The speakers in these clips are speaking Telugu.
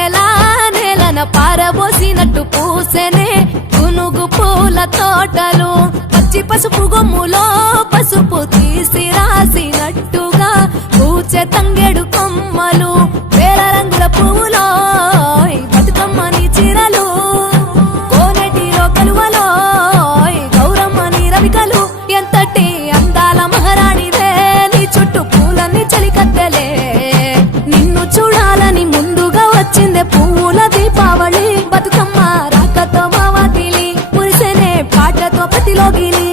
వెన్నెలా నేలన పారబోసినట్టు పూసెనే గునుగు పూల తోటలు పచ్చి పసుపు గొమ్ములో పసుపు తీసి రాసినట్టుగా పూచే తంగెడు కొమ్మలు వేల రంగుల పువ్వులో బతుకమ్మని చీరలు కోనేటిలో కలువలో గౌరమ్మని రవికలు ఎంతటి అందాల మహారాణివే నీ చుట్టూ పూలన్నీ చలికత్తెలే నిన్ను చూడాలని ముందుగా వచ్చిందే పువ్వుల దీపావళి బతుకమ్మ రాకతో మావాతిలి మురిసెనే పాటతో ప్రతిలోగిలి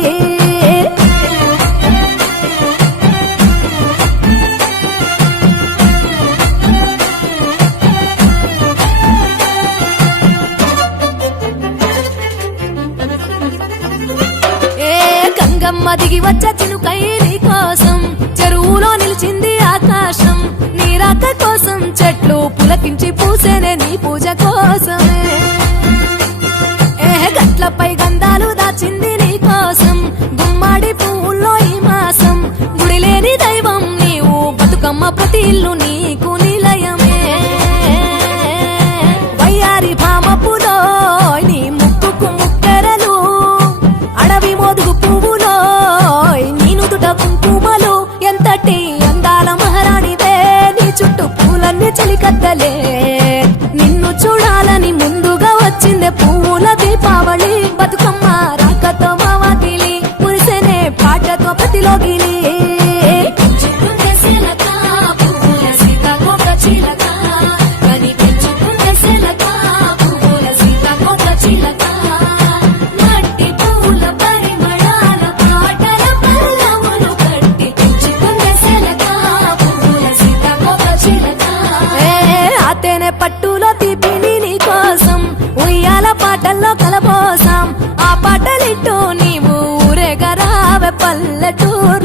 గంగమ్మ దిగి వచ్చ చినుకై నీ కోసం చెరువులో నిలిచింది ఆకాశం నీ రాక కోసం చెట్లు పులకించి పూసేనే నీ పూజ కోసమే గట్లపై గంధాలు దాచింది నీ కోసం గుమ్మాడి పువ్వుల్లో ఈ మాసం గుడిలేని దైవం నీవు బతుకమ్మ ప్రతి ఇల్లు నీకు నిలయమే వయ్యారి భామపులో నీ ముక్కుకు ముక్కెరలు అడవి మోదుగు పువ్వులో నీ నుదుట కుంకుమలు ఎంతటి అందాల మహారాణివే నీ చుట్టూ పూలన్నీ చలికత్తలే నిన్ను చూడాలని ముందుగా వచ్చిందే పువ్వుల దీపావళి బతుకమ్మ రాకతో మావాతిలి మురిసెనే పాటతో ప్రతిలోగిలి పట్టులో తీపిని నీ కోసం ఉయ్యాల పాటల్లో కలబోసాం ఆ పాటలిట్టు నీవు ఊరేగరావే పల్లెటూరు